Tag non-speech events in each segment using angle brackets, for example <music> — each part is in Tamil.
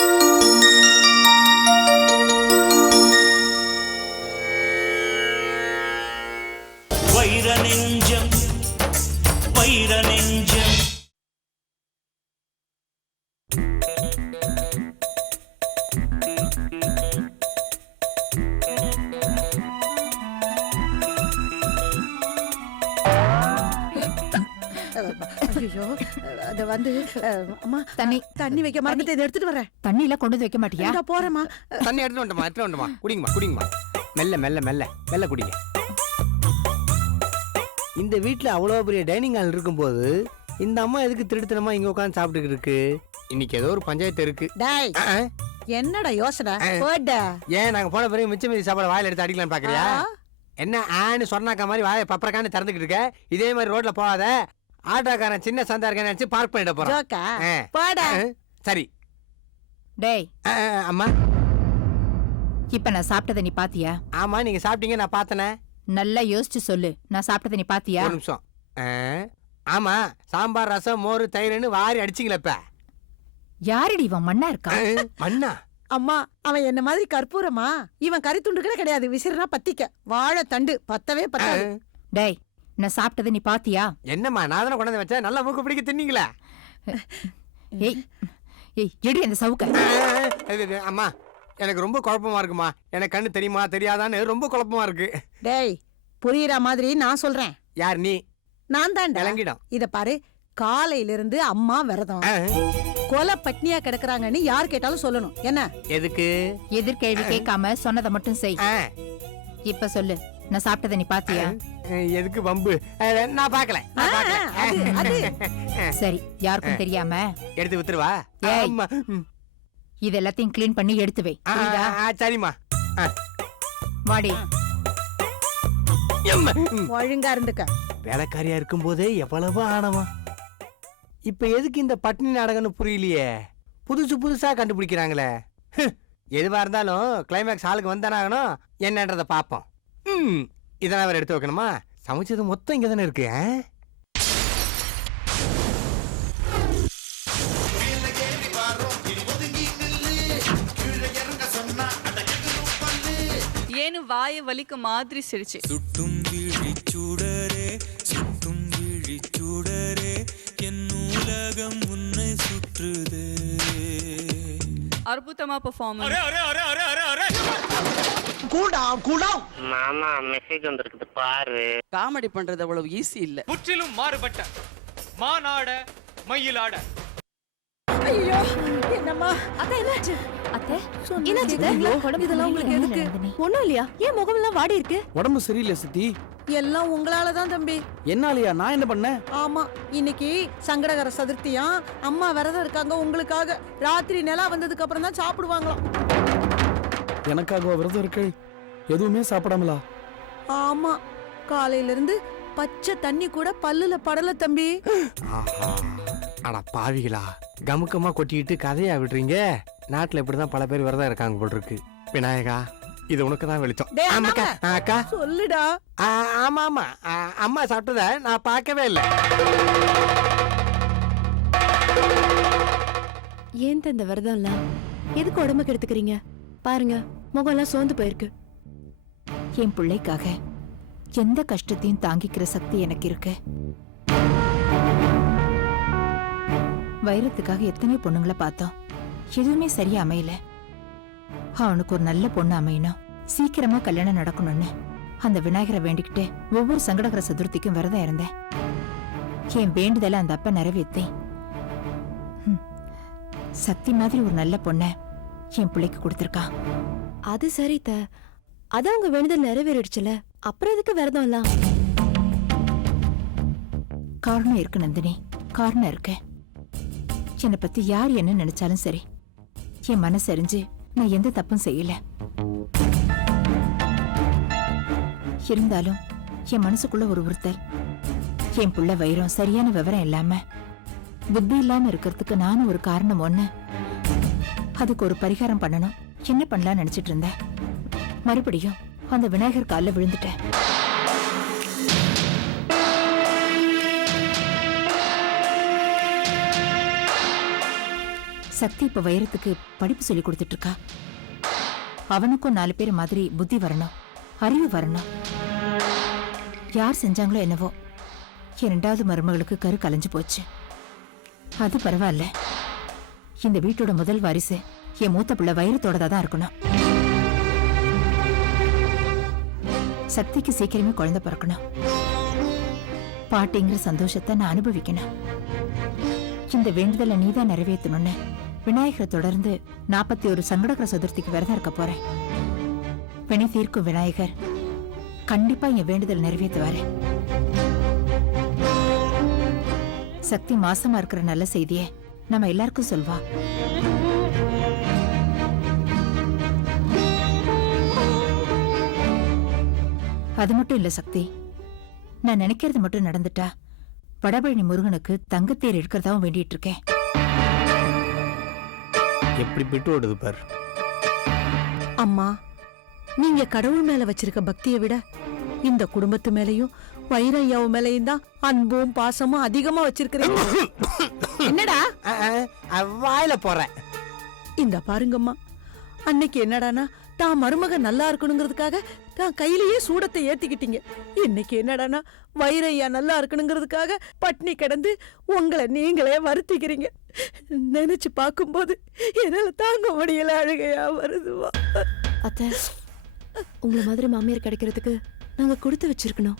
うん。அம்மா தண்ணி. தண்ணி வைக்க மறந்துட்டு இதை எடுத்துட்டு வரேன். தண்ணியில கொண்டு வந்து வைக்க மாட்டியா? நான் போறேம்மா. தண்ணி எடுத்து வந்துட்டோமா எடுத்து வந்துட்டோமா குடிங்கம்மா குடிங்கம்மா. மெல்ல மெல்ல மெல்ல மெல்ல குடிங்க. இந்த வீட்டில் அவ்வளோ பெரிய டைனிங் ஹால் இருக்கும்போது இந்த அம்மா எதுக்கு திருடுத்தனமா இங்க உட்காந்து சாப்பிட்டுக்கிட்டு இருக்கு? இன்னைக்கு ஏதோ ஒரு பஞ்சாயத்து இருக்கு. டேய் ஆ, ஆ. என்னடா யோசனை. போடா ஏன் நாங்க போன பிறகு மிச்சம் மீதி சாப்பாடு வாயில எடுத்து அடிக்கலாம்னு பாக்குறியா? என்ன ஆன்னு சொன்னாக்க மாதிரி வாயை பப்பரக்கான்னு திறந்துக்கிட்டு இருக்க? இதே மாதிரி ரோட்ல போகாத. ஆட்டோக்காரன் சின்ன சந்தா இருக்க நினைச்சு பார்க் பண்ணிட போறான். போடா. சரி. டேய். அம்மா. இப்ப நான் சாப்பிட்டதை நீ பாத்தியா? ஆமா நீங்க சாப்பிட்டீங்க நான் பார்த்தனே. நல்லா யோசிச்சு சொல்லு. நான் சாப்பிட்டதை நீ பாத்தியா? ஒரு நிமிஷம். ஆ, ஆமா சாம்பார் ரசம் மோர் தயிர்னு வாரி அடிச்சிங்களே இப்ப. யாரடி இவன்? மண்ணா இருக்கா? மண்ணா? அம்மா அவன் என்ன மாதிரி கற்பூரமா? இவன் கறி துண்டு கூட கிடையாது. விசிறுனா பத்திக்க. வாழை தண்டு பத்தவே பத்தாது. டேய் நான் சாப்பிட்டதை நீ பாத்தியா? என்னம்மா நான் தானே கொண்டாந்து வச்சேன். நல்லா மூக்கு பிடிக்க தின்னீங்களா? ஏய் ஏய் எடி அந்த சவுக்க. அம்மா எனக்கு ரொம்ப குழப்பமா இருக்குமா? எனக்கு கண்ணு தெரியுமா? தெரியாதான்னு ரொம்ப குழப்பமா இருக்கு. டேய் புரியுற மாதிரி நான் சொல்றேன். யார் நீ? நான் தான்டா. விளங்கிடும். இத பாரு காலையில இருந்து அம்மா விரதம். கொலை பட்னியா கிடக்குறாங்கன்னு யார் கேட்டாலும் சொல்லணும். என்ன? எதுக்கு? எதிர்கேள்வி கேட்காம சொன்னதை மட்டும் செய். இப்ப சொல்லு. நான் சாப்பிட்டதை நீ பாத்தியா? எதுக்கு வம்பு? நான் அது சரி யாருக்கும் தெரியாம? எடுத்து வித்துருவா. இது எல்லாத்தையும் க்ளீன் பண்ணி எடுத்து வை. சரிம்மா. ஆ. வாடி. ஒழுங்கா இருந்துக்க. வேலைக்காரியா இருக்கும் போதே எவ்வளவு ஆணவா இப்ப எதுக்கு இந்த பட்டினி நாடகம்னு புரியலையே? புதுசு புதுசா கண்டுபிடிக்கிறாங்களே. எதுவா இருந்தாலும் கிளைமேக்ஸ் ஹாலுக்கு வந்தானாகணும் என்னன்றத பாப்போம் ம் இதெல்லாம் வேற எடுத்து வைக்கணுமா? சமைச்சது மொத்தம் இங்கே தானே இருக்கு ஏன்னு வாயை வலிக்க மாதிரி சிரிச்சு. சுட்டும் விழி சுடரே சுட்டும் விழி சுடரே என் உலகம் உன்னை சுற்றுது. அற்புதமா பெர்ஃபார்மன்ஸ் கூடாம் கூடாம் மாமா மெசேஜ் வந்திருக்குது பாரு. காமெடி பண்றது அவ்வளவு ஈஸி இல்ல. முற்றிலும் மாறுபட்ட மாநாட மயிலாட. ஐயோ என்னம்மா? அத்தை என்னாச்சு? உங்களுக்கு ஒண்ணும் இல்லையா? ஏன் முகம் எல்லாம் வாடி இருக்கு? உடம்பு சரியில்லை சித்தி. எல்லாம் உங்களால தம்பி. என்னாலயா? நான் என்ன பண்ணேன் ஆமா இன்னைக்கு சங்கடகர சதுர்த்தியா? அம்மா விரதம் இருக்காங்க உங்களுக்காக. ராத்திரி நிலா வந்ததுக்கு அப்புறம் தான் சாப்பிடுவாங்களாம். எனக்காக விரதம் இருக்கு எதுவுமே சாப்பிடாமலா? ஆமா காலையில இருந்து பச்சை தண்ணி கூட பல்லுல படல தம்பி. ஆஹா அட பாவிகளா கமுக்கமா கொட்டிக்கிட்டு கதையா விடுறீங்க? நாட்டுல இப்படிதான் பல பேர் விரதம் இருக்காங்க போல் இருக்கு. விநாயகா இது உனக்கு தான் வெளிச்சம். டேய், ஆமாக்கா ஆ, அக்கா. சொல்லுடா. ஆ, ஆமா ஆமா. ஆ, அம்மா சாப்பிட்டத நான் பார்க்கவே இல்லை. ஏன் இந்த விரதம் எல்லாம் எதுக்கு உடம்புக்கு எடுத்துக்கிறீங்க பாருங்க முகம் எல்லாம் சோர்ந்து போயிருக்கு. என் பிள்ளைக்காக எந்த கஷ்டத்தையும் தாங்கிக்கிற சக்தி எனக்கு இருக்கு. வைரத்துக்காக எத்தனை பொண்ணுங்களை பார்த்தோம். எதுவுமே சரியா அமையல. அவனுக்கு ஒரு நல்ல பொண்ணு அமையணும். சீக்கிரமா கல்யாணம் நடக்கணும்னு. அந்த விநாயகரை வேண்டிக்கிட்டு ஒவ்வொரு சங்கடகர சதுர்த்திக்கும் விரதம் இருந்தேன். என் வேண்டுதலை அந்த அப்ப நிறைவேத்தேன் சக்தி மாதிரி ஒரு நல்ல பொண்ண என் பிள்ளைக்கு கொடுத்துருக்கான். அது சரி த அதான் உங்க வேண்டுதல் நிறைவேறிடுச்சுல. அப்புறம் எதுக்கு விரதம் எல்லாம் காரணம் இருக்கு நந்தினி. காரணம் இருக்கு. என்னை பத்தி யார் என்ன நினைச்சாலும் சரி. என் மனசு அறிஞ்சு நான் எந்த தப்பும் செய்யல. இருந்தாலும் என் மனசுக்குள்ள ஒரு உறுத்தல். என் புள்ள வைரம் சரியான விவரம் இல்லாம புத்தி இல்லாம இருக்கிறதுக்கு நானும் ஒரு காரணம் ஒண்ணு. அதுக்கு ஒரு பரிகாரம் பண்ணணும். என்ன பண்ணலாம்னு நினைச்சிட்டு இருந்தேன்? மறுபடியும் அந்த விநாயகர் காலில் விழுந்துட்டேன். சக்தி இப்ப வைரத்துக்கு படிப்பு சொல்லி கொடுத்துட்டு இருக்கா அவனுக்கும் நாலு பேர் மாதிரி புத்தி வரணும் அறிவு வரணும். யார் செஞ்சாங்களோ என்னவோ. என் ரெண்டாவது மருமகளுக்கு கரு கலைஞ்சு போச்சு. அது பரவாயில்ல. இந்த வீட்டோட முதல் வாரிசு என் மூத்த பிள்ளை வைரத்தோடதா தான் இருக்கணும். சக்திக்கு சீக்கிரமே குழந்தை பிறக்கணும். பாட்டிங்கிற சந்தோஷத்தை நான் அனுபவிக்கணும். இந்த வேண்டுதலை நீதான் நிறைவேற்றணும்னு விநாயகரை தொடர்ந்து நாற்பத்தி ஒரு சங்கடகர சதுர்த்திக்கு விரதம் இருக்க போறேன். வினை தீர்க்கும் விநாயகர் கண்டிப்பா என் வேண்டுதல் நிறைவேற்றுவாரு. சக்தி மாசமா இருக்கிற நல்ல செய்தியை நம்ம எல்லாருக்கும் சொல்வா. அது மட்டும் இல்ல சக்தி. நான் நினைக்கிறது மட்டும் நடந்துட்டா வடபழனி முருகனுக்கு தங்கத்தேர் எடுக்கிறதாவும் வேண்டிட்டு இருக்கேன் எப்படி பிட்டு ஓடுது பார். அம்மா நீங்க கடவுள் மேல வச்சிருக்க பக்தியை விட இந்த குடும்பத்து மேலயும் வைரையாவு மேலயும் தான் அன்பும் பாசமும் அதிகமா வச்சிருக்கிறீங்க என்னடா? வாயில போறேன். இந்த பாருங்கம்மா அன்னைக்கு என்னடானா தான் மருமக நல்லா இருக்கணுங்கிறதுக்காக தான் கையிலேயே சூடத்தை ஏத்திக்கிட்டீங்க. இன்னைக்கு என்னடானா வைரையா நல்லா இருக்கணுங்கிறதுக்காக பட்னி கிடந்து உங்களை நீங்களே வருத்திக்கிறீங்க. நினைச்சு பார்க்கும்போது என்னால தாங்க முடியல அழுகையா வருதுவா. அத்தை உங்களை மாதிரி மாமியார் கிடைக்கிறதுக்கு நாங்க கொடுத்து வச்சிருக்கணும்.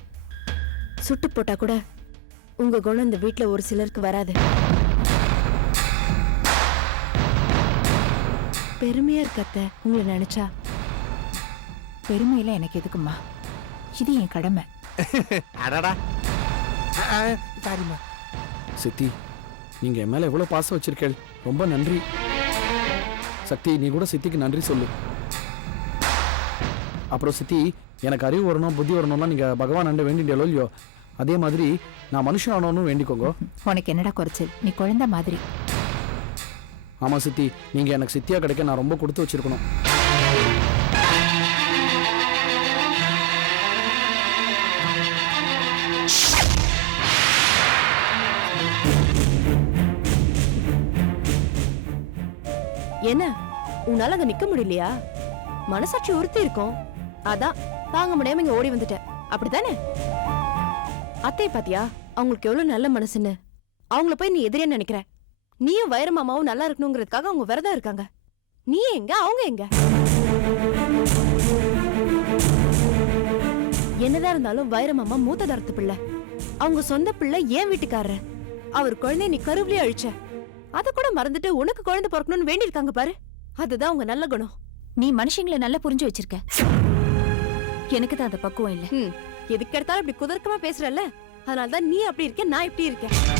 சுட்டு போட்டா கூட உங்க குணம் இந்த வீட்டுல ஒரு சிலருக்கு வராது. பெருமையா இருக்கு அத்தை உங்களை நினைச்சா. பெருமையில எனக்கு எதுக்குமா இது என் கடமை. <laughs> அடடா. சாரிம்மா. சித்தி நீங்க என் மேல எவ்வளவு பாசம் வச்சிருக்கேள். ரொம்ப நன்றி. சக்தி நீ கூட சித்திக்கு நன்றி சொல்லு. அப்புறம் சித்தி எனக்கு அறிவு வரணும் புத்தி வரணும்னா நீங்க பகவான் அண்ட வேண்டிட்டோ இல்லையோ? அதே மாதிரி நான் மனுஷன் ஆனோன்னு வேண்டிக்கோங்க. உனக்கு என்னடா குறைச்சல்? நீ குழந்தை மாதிரி. ஆமா சித்தி நீங்க எனக்கு சித்தியா கிடைக்க நான் ரொம்ப கொடுத்து வச்சிருக்கணும். என்ன? உன்னால அங்க நிக்க முடியலையா? மனசாட்சி உறுத்தி இருக்கும். அதான் தாங்க முடியாம இங்க ஓடி வந்துட்டேன். அப்படித்தானே? அத்தைய பாத்தியா? அவங்களுக்கு எவ்வளவு நல்ல மனசுன்னு. அவங்கள போய் நீ எதிரியா நினைக்கிற? நீயும் வைர மாமாவும் நல்லா இருக்கணுங்கிறதுக்காக அவங்க விரதம் இருக்காங்க. நீ எங்க அவங்க எங்க? என்னதான் இருந்தாலும் வைர மாமா மூத்த தரத்து பிள்ளை. அவங்க சொந்த பிள்ளை ஏன் வீட்டுக்காரர். அவர் குழந்தைய நீ கருவிலே அழிச்ச. அத கூட மறந்துட்டு உனக்கு குழந்தை பிறக்கணும்னு வேண்டியிருக்காங்க பாரு. அதுதான் உங்க நல்ல குணம். நீ மனுஷங்களை நல்லா புரிஞ்சு வச்சிருக்க. எனக்கு தான் அந்த பக்குவம் இல்ல. எதுக்கு எடுத்தாலும் இப்படி குதர்க்கமா பேசுறல்ல. அதனால தான் நீ அப்படி இருக்க நான் இப்படி இருக்கேன்.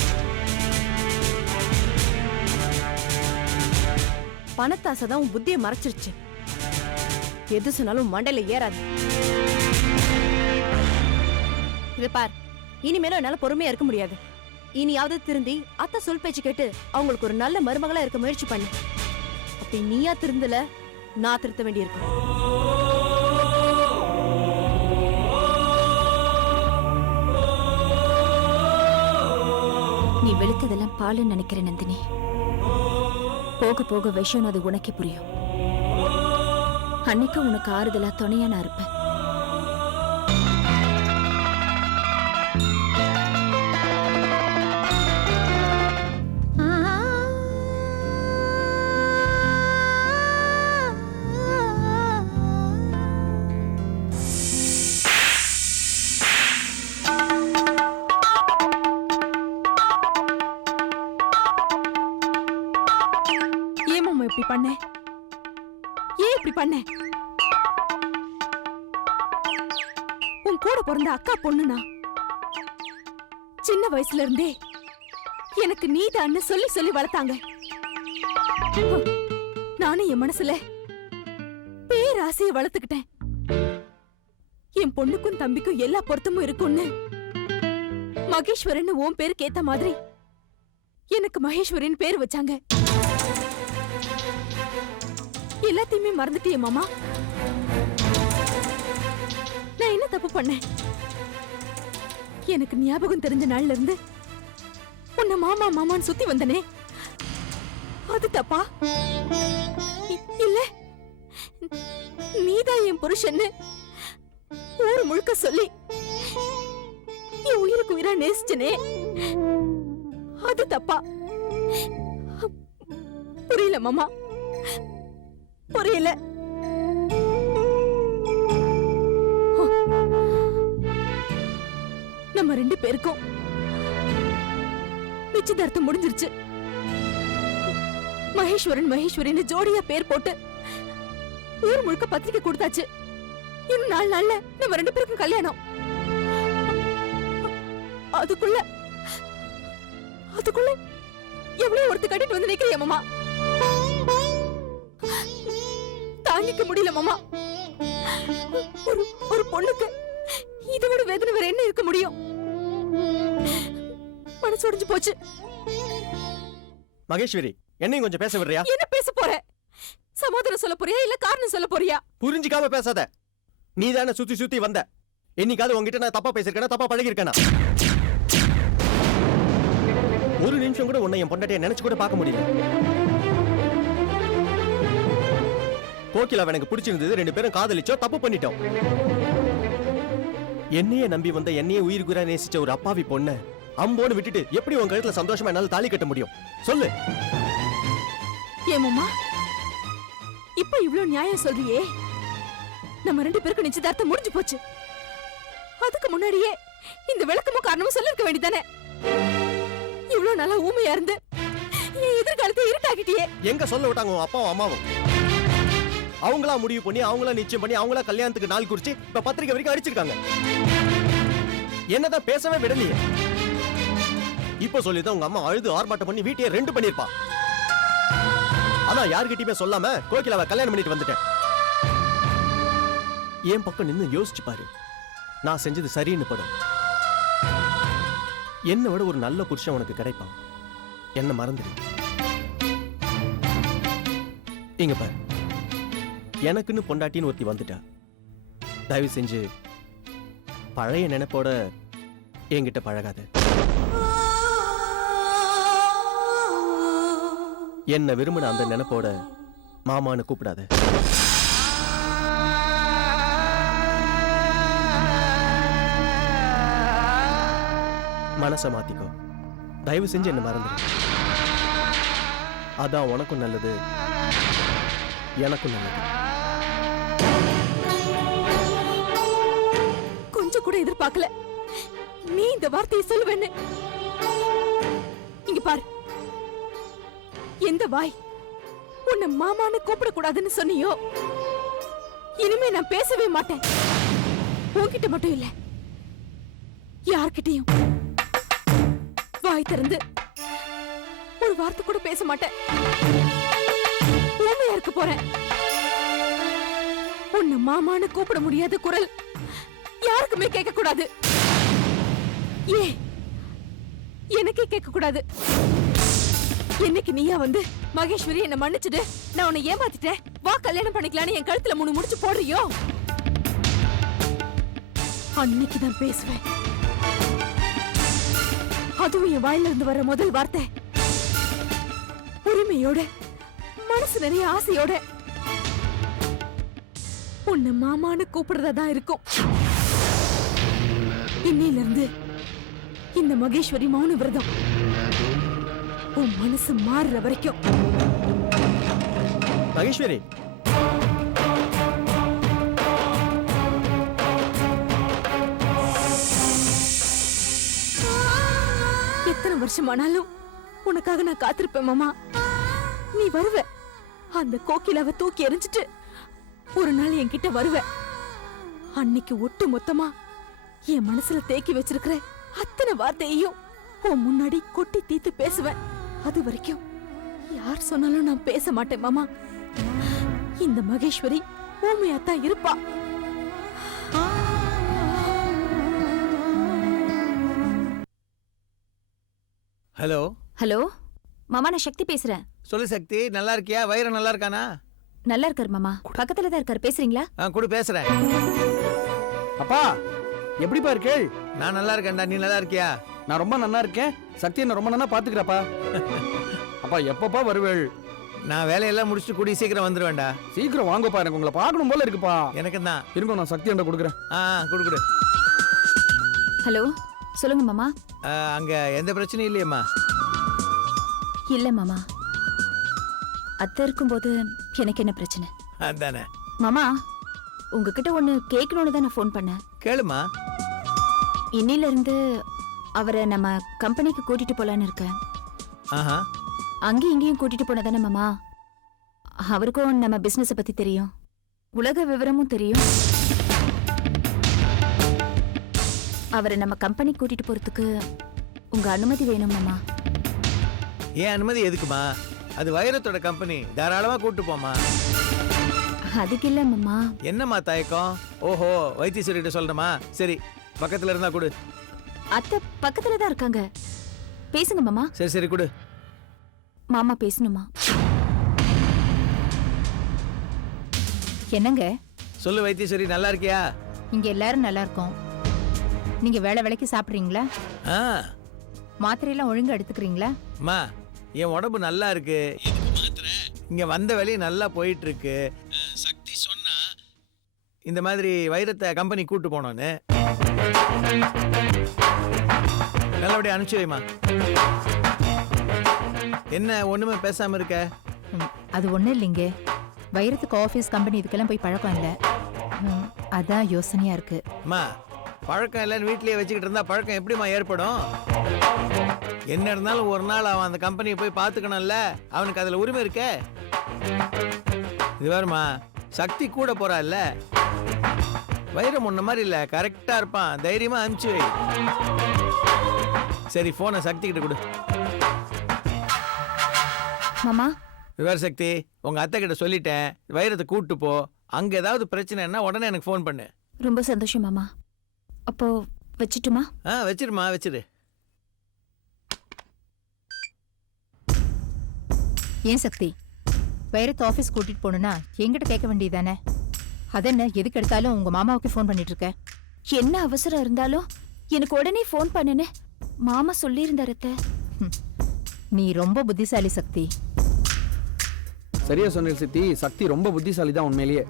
பணத்தாசை தான் உன் புத்தியை மறைச்சிருச்சு. எது சொன்னாலும் மண்டையில ஏறாது. இது பார் இனிமேலும் என்னால பொறுமையா இருக்க முடியாது. இனியாவது திருந்தி அத்தை சொல் பேச்சு கேட்டு அவங்களுக்கு ஒரு நல்ல மருமகளா இருக்க முயற்சி பண்ணு. அப்படி நீயா திருந்தல நான் திருத்த வேண்டியிருக்கும். நீ வெளுத்ததெல்லாம் பாலுன்னு நினைக்கிற நந்தினி. போக போக விஷயம் அது உனக்கே புரியும். அன்னைக்கு உனக்கு ஆறுதலா துணையா நான் இருப்பேன். சின்ன வயசுல இருந்தே எனக்கு நீதான்னு சொல்லி சொல்லி வளர்த்தாங்க. நானும் என் மனசுல பேராசைய வளர்த்துக்கிட்டேன். என் பொண்ணுக்கும் தம்பிக்கும் எல்லா பொருத்தமும் இருக்கும்னு மகேஸ்வரன் உன் பேருக்கு ஏத்த மாதிரி எனக்கு மகேஸ்வரின் பேர் வச்சாங்க. எல்லாத்தையுமே மறந்துட்டியே மாமா. நான் என்ன தப்பு பண்ணேன்? எனக்கு ஞாபகம் தெரிஞ்ச நாள்ல இருந்து உன்னை மாமா மாமான்னு சுத்தி வந்தனே. அது தப்பா? இல்ல. நீதான் என் புருஷன்னு ஊர் முழுக்க சொல்லி என் உயிருக்கு உயிரா நேசிச்சனே. அது தப்பா? புரியல மாமா. புரியல. நம்ம ரெண்டு பேருக்கும். நிச்சயதார்த்தம் முடிஞ்சிருச்சு. மகேஸ்வரன் மகேஸ்வரின்னு ஜோடியா பேர் போட்டு ஊர் முழுக்க பத்திரிக்கை கொடுத்தாச்சு. இன்னும் நாலு நாள்ல நம்ம ரெண்டு பேருக்கும் கல்யாணம். அதுக்குள்ள அதுக்குள்ள எவ்வளவு ஒருத்தர் கட்டிட்டு வந்து நிக்கிறிய மாமா? தாங்கிக்க முடியல மாமா. ஒரு ஒரு பொண்ணுக்கு இதோட வேதனை வேற என்ன இருக்க முடியும்? மனசு உடைஞ்சு போச்சு. மகேஸ்வரி என்னையும் கொஞ்சம் பேச விடுறியா? என்ன பேச போற? சமாதானம் சொல்ல போறியா? இல்ல காரணம் சொல்ல போறியா? புரிஞ்சிக்காம பேசாத. நீ தானே சுத்தி சுத்தி வந்த. என்னைக்காவது உங்ககிட்ட நான் தப்பா பேசிருக்கேனா தப்பா பழகிருக்கேனா ஒரு நிமிஷம் கூட உன்னை என் பொண்டாட்டிய நினைச்சு கூட பார்க்க முடியல. கோகிலா எனக்கு பிடிச்சிருந்தது. ரெண்டு பேரும் காதலிச்சோம் தப்பு பண்ணிட்டோம். என்னையே நம்பி வந்த என்னையே உயிர் குரா நேசிச்ச ஒரு அப்பாவி பொண்ண அம்போன்னு விட்டுட்டு எப்படி உன் கழுத்துல சந்தோஷமா என்னால தாலி கட்ட முடியும்? சொல்லு. ஏமாமா இப்ப இவ்ளோ நியாயம் சொல்றியே? நம்ம ரெண்டு பேருக்கு நிச்சயதார்த்தம் முடிஞ்சு போச்சு. அதுக்கு முன்னாடியே இந்த விளக்கமும் காரணமும் சொல்லிருக்க வேண்டியதானே? இவ்ளோ நாளா ஊமையா இருந்து என் எதிர்காலத்தை இருட்டாக்கிட்டியே. எங்க சொல்ல விட்டாங்க உன் அப்பாவும் அம்மாவும்? அவங்களா முடிவு பண்ணி அவங்களா நிச்சயம் பண்ணி அவங்களா கல்யாணத்துக்கு நாள் குறிச்சு இப்ப பத்திரிக்கை வரைக்கும் அடிச்சிருக்காங்க. என்னதான் பேசவே விடலையே. இப்ப சொல்லிதான் உங்க அம்மா அழுது ஆர்ப்பாட்டம் பண்ணி வீட்டையே ரெண்டு பண்ணிருப்பா அதான் யார்கிட்டயுமே சொல்லாம கோகிலாவை கல்யாணம் பண்ணிட்டு வந்துட்டேன். என் பக்கம் நின்னு யோசிச்சு பாரு. நான் செஞ்சது சரின்னு படும். என்னை விட ஒரு நல்ல புருஷன் உனக்கு கிடைப்பான். என்ன மறந்துடு. இங்க பாரு. எனக்குன்னு பொண்டாட்டின்னு ஒருத்தி வந்துட்டா. தயவு செஞ்சு பழைய நினைப்போட என்கிட்ட பழகாத. என்னை விரும்பின அந்த நினைப்போட மாமான்னு கூப்பிடாத. மனசை மாத்திக்கோ. தயவு செஞ்சு என்ன மறந்துடு அதான் உனக்கும் நல்லது எனக்கும் நல்லது. எதிர்பார்க்கல நீ இந்த வார்த்தையை சொல்லுவேன்னு. இங்க பாரு. எந்த வாய் உன்னை மாமான்னு கூப்பிடக்கூடாதுன்னு சொன்னியோ? இனிமே நான் பேசவே மாட்டேன். உன்கிட்ட மட்டும் இல்ல. யார்கிட்டயும். வாய் திறந்து ஒரு வார்த்தை கூட பேச மாட்டேன். ஊமையா இருக்க போறேன். உன்னை மாமான்னு கூப்பிட முடியாத குரல் யாருக்குமே கேட்க கூடாது ஏ எனக்கே கேட்க கூடாது என்னைக்கு நீயா வந்து மகேஸ்வரி என்ன மன்னிச்சுடு? நான் உன்னை ஏமாத்திட்டேன். வா கல்யாணம் பண்ணிக்கலான்னு என் கழுத்துல மூணு முடிச்சு போடுறியோ? அன்னைக்கு தான் பேசுவேன். அதுவும் என் வாயில இருந்து வர முதல் வார்த்தை. உரிமையோட மனசு நிறைய ஆசையோட. உன்னை மாமான்னு கூப்பிடுறதா தான் இருக்கும். இன்னையில இருந்து இந்த மகேஸ்வரி மௌன விரதம். உன் மனசு மாறுற வரைக்கும். மகேஸ்வரி. எத்தனை வருஷமானாலும் உனக்காக நான் காத்திருப்பேன் மாமா. நீ வருவ. அந்த கோகிலாவை தூக்கி எறிஞ்சிட்டு ஒரு நாள் என்கிட்ட வருவ. அன்னைக்கு ஒட்டு மொத்தமா என் மனசுல தேக்கி வச்சிருக்கிற அத்தனை வார்த்தையையும் உன் முன்னாடி கொட்டி தீத்து பேசுவேன். அது வரைக்கும் யார் சொன்னாலும் நான் பேச மாட்டேன் மாமா. இந்த மகேஸ்வரி ஊமையாத்தான் இருப்பா. ஹலோ. ஹலோ மாமா நான் சக்தி பேசுறேன். சொல்லு சக்தி நல்லா இருக்கியா? வயிறு நல்லா இருக்கானா? நல்லா இருக்காரு மாமா. பக்கத்துல தான் இருக்காரு பேசுறீங்களா? ஆ கூட பேசுறேன். அப்பா எப்படிப்பா இருக்கேள் நான் நல்லா இருக்கேன்டா நீ நல்லா இருக்கியா? நான் ரொம்ப நன்னா இருக்கேன். சக்தி என்ன ரொம்ப நன்னா பாத்துக்கிறப்பா. அப்பா எப்பப்பா வருவேள்? நான் வேலையெல்லாம் முடிச்சுட்டு கூடிய சீக்கிரம் வந்துருவேன்டா. சீக்கிரம் வாங்கப்பா எனக்கு உங்களை பார்க்கணும் போல இருக்குப்பா. எனக்கு தான் இருங்க நான் சக்தி என்ற கொடுக்குறேன். ஆ குடு குடு. ஹலோ சொல்லுங்க மாமா. அங்க எந்த பிரச்சனையும் இல்லையம்மா. இல்ல மாமா. அத்தை இருக்கும்போது எனக்கு என்ன பிரச்சனை? அதானே. மாமா உங்ககிட்ட ஒண்ணு கேட்கணும்னு தான் நான் ஃபோன் பண்ணேன். கேளுமா. இன்னில இருந்து அவரை நம்ம கம்பெனிக்கு கூட்டிட்டு போலான்னு இருக்கேன். ஆஹா. அங்கேயும் இங்கேயும் கூட்டிட்டு போனதானே மாமா? அவருக்கும் நம்ம பிசினஸ பத்தி தெரியும். உலக விவரமும் தெரியும். அவரை நம்ம கம்பெனி கூட்டிட்டு போறதுக்கு உங்க அனுமதி வேணும் மாமா. ஏன் அனுமதி எதுக்குமா? அது வைரத்தோட கம்பெனி தாராளமா கூட்டு போமா அதுக்கு இல்ல மாமா. என்னம்மா தயக்கம்? ஓஹோ வைத்தீஸ்வரிட்ட சொல்லணுமா? சரி பக்கத்துல இருந்தா கொடு. அத்தை பக்கத்துல தான் இருக்காங்க. பேசுங்க மாமா. சரி சரி கொடு. மாமா பேசணுமா? என்னங்க? சொல்லு வைத்தீஸ்வரி நல்லா இருக்கியா? இங்க எல்லாரும் நல்லா இருக்கோம். நீங்க வேலை வேலைக்கு சாப்பிடுறீங்களா? ஆ. மாத்திரையெல்லாம் ஒழுங்கா எடுத்துக்கிறீங்களா? அம்மா என் உடம்பு நல்லா இருக்கு. இங்க வந்த வேலையும் நல்லா போயிட்டு இருக்கு. இந்த மாதிரி வைரத்தை கம்பெனி கூட்டு போனோன்னு. நல்லபடியா அனுப்பிச்சு வைமா என்ன ஒண்ணுமே பேசாம இருக்க? ம், அது ஒண்ணும் இல்லைங்க. வைரத்துக்கு ஆஃபீஸ் கம்பெனி இதுக்கெல்லாம் போய் பழக்கம் இல்லை. ம், அதான் யோசனையா இருக்கு. அம்மா பழக்கம் இல்லைன்னு வீட்லயே வச்சுக்கிட்டு இருந்தா பழக்கம் எப்படிம்மா ஏற்படும்? என்ன இருந்தாலும் ஒரு நாள் அவன் அந்த கம்பெனியை போய் பார்த்துக்கணும்ல. அவனுக்கு அதுல உரிமை இருக்கே. இது வேறுமா சக்தி கூட போறா இல்ல வைரம் முன்ன மாதிரி இல்ல. கரெக்டா இருப்பான். தைரியமா அனுப்பிச்சு வை. சரி போனை சக்தி கிட்ட கொடு. மாமா. விவர சக்தி உங்க அத்தை கிட்ட சொல்லிட்டேன். வைரத்தை கூட்டு போ. அங்க ஏதாவது பிரச்சனைன்னா உடனே எனக்கு ஃபோன் பண்ணு. ரொம்ப சந்தோஷம் மாமா. அப்போ வச்சுட்டுமா? ஆ வச்சிருமா வச்சிரு. ஏன் சக்தி? வைரத்தை ஆஃபீஸ் கூட்டிட்டு போகணும்னா என்கிட்ட கேட்க வேண்டியதானே அதென்ன எதுக்கு எடுத்தாலும் உங்க மாமாவுக்கு ஃபோன் பண்ணிட்டு இருக்க என்ன அவசரம் இருந்தாலும் எனக்கு உடனே ஃபோன் பண்ணுன்னு மாமா சொல்லியிருந்தாரு அத்தை. நீ ரொம்ப புத்திசாலி சக்தி. சரியா சொன்னீங்க சித்தி. சக்தி ரொம்ப புத்திசாலி தான் உண்மையிலேயே.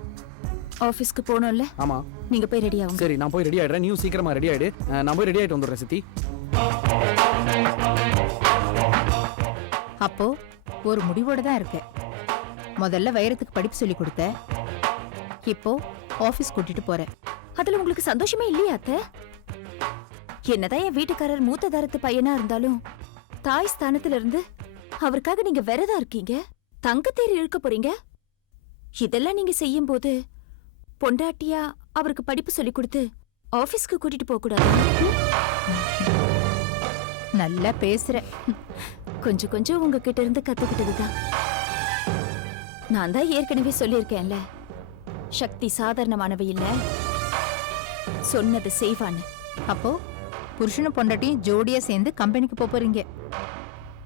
ஆபீஸ்க்கு போகணும்ல? ஆமா. நீங்க போய் ரெடி ஆகுங்க. சரி நான் போய் ரெடி ஆயிடுறேன். நீ சீக்கிரமா ரெடி ஆயிடு. அஹ், நான் போய் ரெடி ஆயிட்டு வந்துடுறேன் சித்தி. அப்போ ஒரு முடிவோட தான் இருக்க முதல்ல வைரத்துக்கு படிப்பு சொல்லி கொடுத்த இப்போ ஆஃபீஸ் கூட்டிட்டு போறேன். அதுல உங்களுக்கு சந்தோஷமே இல்லையா அத்தை? என்னதான் என் வீட்டுக்காரர் மூத்த தரத்து பையனா இருந்தாலும் தாய் ஸ்தானத்துல இருந்து அவருக்காக நீங்க விரதா இருக்கீங்க? தங்கத்தேர் இழுக்க போறீங்க? இதெல்லாம் நீங்க செய்யும் போது பொண்டாட்டியா அவருக்கு படிப்பு சொல்லி கொடுத்து ஆபீஸ்க்கு கூட்டிட்டு போக கூடாது? நல்லா பேசுற. கொஞ்சம் கொஞ்சம் உங்ககிட்ட இருந்து கத்துக்கிட்டதுதான். நான் தான் ஏற்கனவே சொல்லியிருக்கேன்ல. சக்தி சாதாரணமானவ இல்ல. சொன்னது செய்வான்னு அப்போ புருஷனும் பொண்டாட்டியும் ஜோடியா சேர்ந்து கம்பெனிக்கு போக போறீங்க.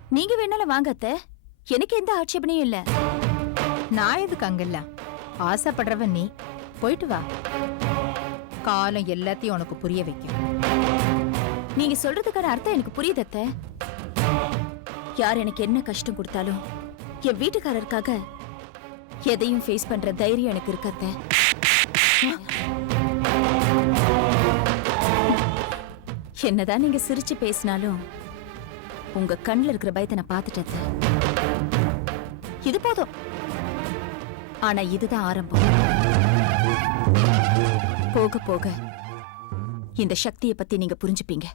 நீங்க வேணாலும் வாங்க அத்தை. எனக்கு எந்த ஆட்சேபனையும் இல்ல. நான் எதுக்கு அங்கல்ல? ஆசைப்படுறவன் நீ. போயிட்டு வா. காலம் எல்லாத்தையும் உனக்கு புரிய வைக்கும். நீங்க சொல்றதுக்கான அர்த்தம் எனக்கு புரியுது அத்தை. யார் எனக்கு என்ன கஷ்டம் கொடுத்தாலும் என் வீட்டுக்காரருக்காக எதையும் ஃபேஸ் பண்ற தைரியம் எனக்கு இருக்கத்த என்னதான் நீங்க சிரிச்சு பேசினாலும் உங்க கண்ணில் இருக்கிற பயத்தை நான் பார்த்துட்டேன் இது போதும். ஆனா இதுதான் ஆரம்பம். போக போக இந்த சக்தியை பத்தி நீங்க புரிஞ்சுப்பீங்க.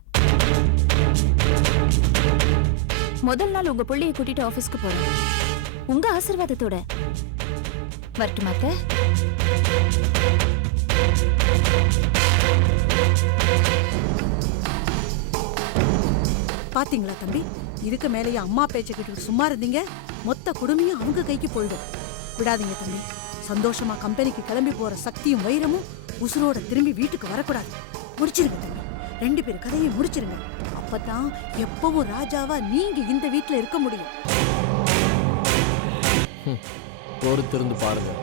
முதல் நாள் உங்க பிள்ளைய கூட்டிட்டு ஆபீஸ்க்கு போறேன். உங்க ஆசிர்வாதத்தோட வரட்டுமா? பாத்தீங்களா தம்பி? இதுக்கு மேலேயே அம்மா பேச்ச கேட்டு சும்மா இருந்தீங்க? மொத்த குடுமையும் அவங்க கைக்கு போயிடும். விடாதீங்க தம்பி. சந்தோஷமா கம்பெனிக்கு கிளம்பி போற சக்தியும் வைரமும் உசுரோட திரும்பி வீட்டுக்கு வரக்கூடாது. முடிச்சிருங்க தம்பி. ரெண்டு பேர் கதையை முடிச்சிருங்க. அப்பதான் எப்பவும் ராஜாவா நீங்க இந்த வீட்ல இருக்க முடியும். பொறுத்திருந்து பாருங்கள்